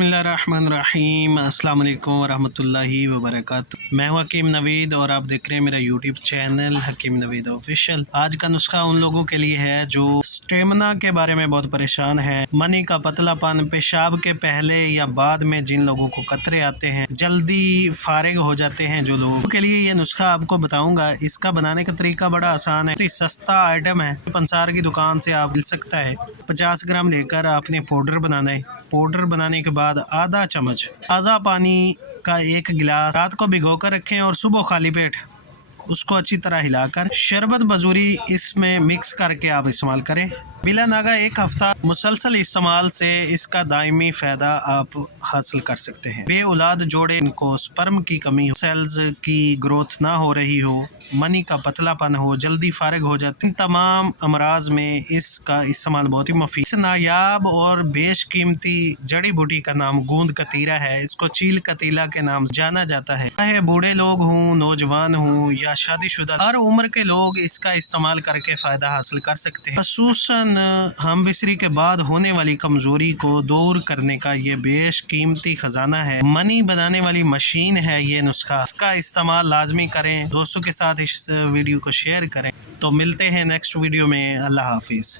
बिस्मिल्लाहिर्रहमानिर्रहीम। अस्सलाम वालेकुम वरहमतुल्लाहि वबरकातुहू। मैं हूं हकीम नवीद और आप देख रहे हैं मेरा यूट्यूब चैनल हकीम नवीद ऑफिशियल। आज का नुस्खा उन लोगों के लिए है जो स्टेमिना के बारे में बहुत परेशान है। मनी का पतलापन, पेशाब के पहले या बाद में जिन लोगों को कतरे आते हैं, जल्दी फारिग हो जाते हैं जो लोगों के लिए ये नुस्खा आपको बताऊंगा। इसका बनाने का तरीका बड़ा आसान है, सस्ता आइटम है, पंसार की दुकान से आप मिल सकता है। 50 ग्राम लेकर आपने पाउडर बनाना है। पाउडर बनाने के बाद आधा चम्मच ताज़ा पानी का एक गिलास रात को भिगो कर रखें और सुबह खाली पेट उसको अच्छी तरह हिलाकर शरबत बजूरी इसमें मिक्स करके आप इस्तेमाल करें। बिला नागा एक हफ्ता मुसलसल इस्तेमाल से इसका दायमी फ़ायदा आप हासिल कर सकते हैं। बे औलाद जोड़े इनको स्पर्म की कमी हो, सेल्स की ग्रोथ ना हो रही हो, मनी का पतलापन हो, जल्दी फारिग हो जाते, इन तमाम अमराज में इसका इस्तेमाल बहुत ही मुफीद। इस नायाब और बेशकीमती जड़ी बूटी का नाम गूंद कतीरा है। इसको चील कतीला के नाम जाना जाता है। चाहे बूढ़े लोग हों, नौजवान हों या शादीशुदा, हर उम्र के लोग इसका इस्तेमाल करके फ़ायदा हासिल कर सकते हैं। खसूसन हम बिसरी के बाद होने वाली कमज़ोरी को दूर करने का ये बेशकीमती ख़जाना है। मनी बनाने वाली मशीन है ये नुस्खा। इसका इस्तेमाल लाजमी करें, दोस्तों के साथ इस वीडियो को शेयर करें। तो मिलते हैं नेक्स्ट वीडियो में। अल्लाह हाफिज़।